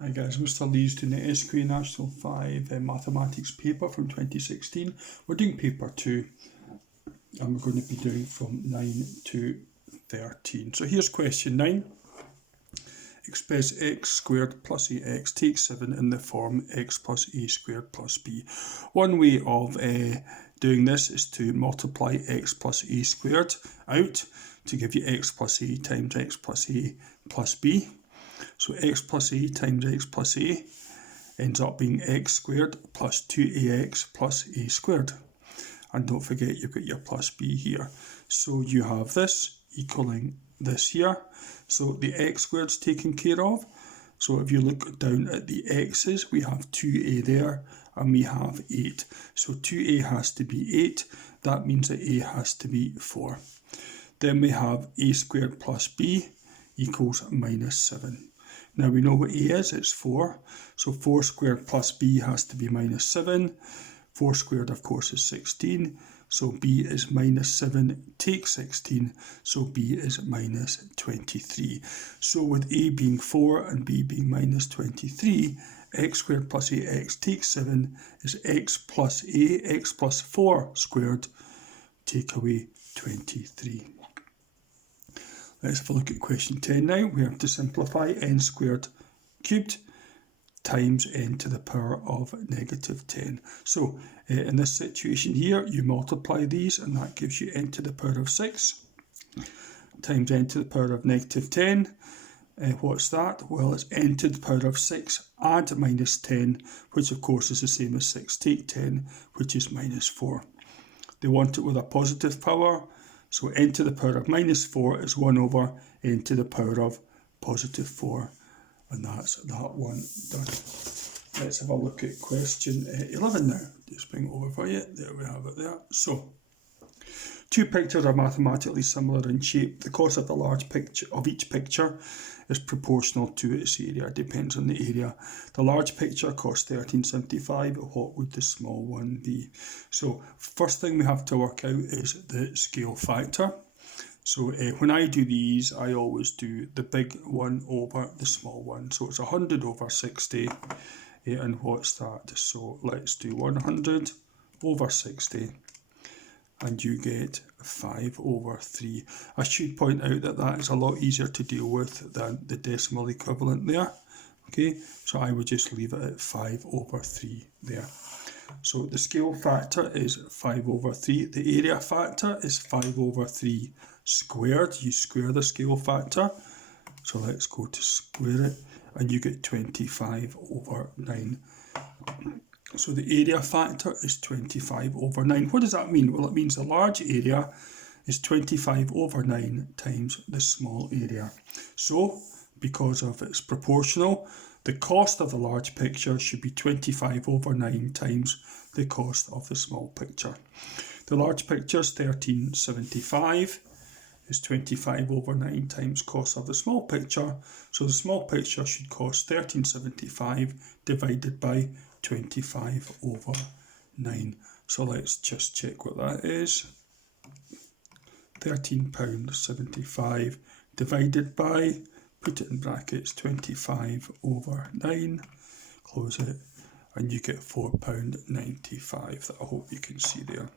Hi guys, Mr. Lee's doing the SQA N5 Mathematics paper from 2016. We're doing paper 2 and we're going to be doing from 9 to 13. So here's question 9. Express x squared plus ax, take 7 in the form x plus a squared plus b. One way of doing this is to multiply x plus a squared out to give you x plus a times x plus a plus b. So x plus a times x plus a ends up being x squared plus 2ax plus a squared. And don't forget you've got your plus b here. So you have this equaling this here. So the x squared's taken care of. So if you look down at the x's, we have 2a there and we have 8. So 2a has to be 8. That means that a has to be 4. Then we have a squared plus b equals minus 7. Now we know what a is, it's 4. So 4 squared plus b has to be minus 7. 4 squared of course is 16. So b is minus 7, take 16. So b is minus 23. So with a being 4 and b being minus 23, x squared plus ax take 7 is x plus a, x plus 4 squared, take away 23. Let's have a look at question 10 now. We have to simplify n squared cubed times n to the power of negative 10. So in this situation here, you multiply these and that gives you n to the power of 6 times n to the power of negative 10. What's that? Well, it's n to the power of 6 add minus 10, which of course is the same as 6 take 10, which is minus 4. They want it with a positive power. So n to the power of minus 4 is 1 over n to the power of positive 4. And that's that one done. Let's have a look at question 11 now. Just bring it over for you. There we have it there. So, two pictures are mathematically similar in shape. The cost of the large picture of each picture is proportional to its area. It depends on the area. The large picture costs $13.75. What would the small one be? So first thing we have to work out is the scale factor. So when I do these, I always do the big one over the small one. So it's 100 over 60. And what's that? So let's do 100 over 60. And you get 5 over 3. I should point out that that is a lot easier to deal with than the decimal equivalent there. Okay, so I would just leave it at 5 over 3 there. So the scale factor is 5 over 3. The area factor is 5 over 3 squared. You square the scale factor. So let's go to square it. And you get 25 over 9. So the area factor is 25 over 9. What does that mean? Well, it means the large area is 25 over 9 times the small area. So, because of it's proportional, the cost of the large picture should be 25 over 9 times the cost of the small picture. The large picture is 13.75. Is 25 over 9 times cost of the small picture. So the small picture should cost 13.75 divided by 25 over 9. So let's just check what that is. £13.75 divided by, put it in brackets, 25 over 9. Close it and you get £4.95 that I hope you can see there.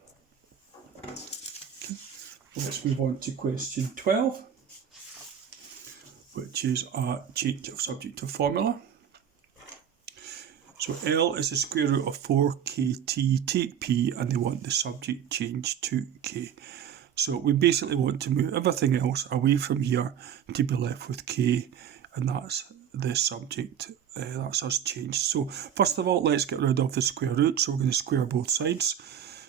Let's move on to question 12, which is a change of subject to formula. So L is the square root of 4kt, take p, and they want the subject changed to k. So we basically want to move everything else away from here to be left with k, and that's the subject, that's us changed. So first of all, let's get rid of the square root, so we're going to square both sides.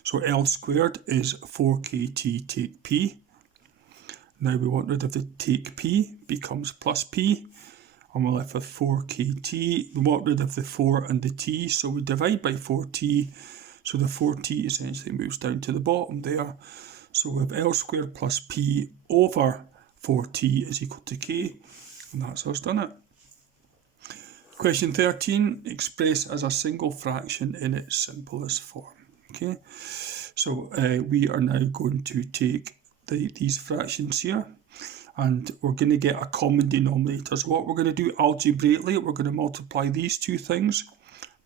So L squared is 4kt take p. Now we want rid of the take p, becomes plus p. And we're left with 4kt. We want rid of the 4 and the t, so we divide by 4t. So the 4t essentially moves down to the bottom there. So we have L squared plus p over 4t is equal to k. And that's us done it. Question 13, express as a single fraction in its simplest form. Okay, so we are now going to take these fractions here and we're going to get a common denominator. So what we're going to do algebraically, we're going to multiply these two things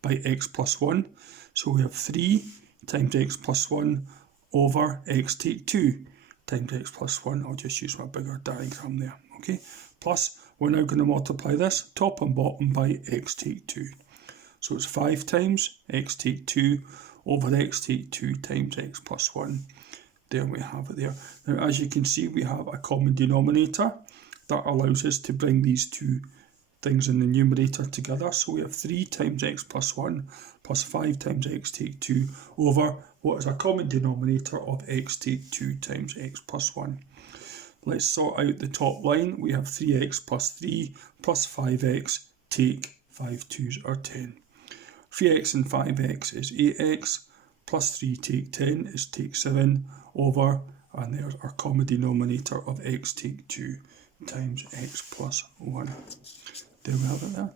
by x plus 1. So we have 3 times x plus 1 over x take 2 times x plus 1. I'll just use my bigger diagram there. Okay, plus we're now going to multiply this top and bottom by x take 2. So it's 5 times x take 2 over x take 2 times x plus 1. There we have it there. Now, as you can see, we have a common denominator that allows us to bring these two things in the numerator together. So we have 3 times x plus 1 plus 5 times x take 2 over what is a common denominator of x take 2 times x plus 1. Let's sort out the top line. We have 3x plus 3 plus 5x take 5 2s are 10. 3x and 5x is 8x, plus 3 take 10 is take 7 over, and there's our common denominator of x take 2 times x plus 1. There we have it there.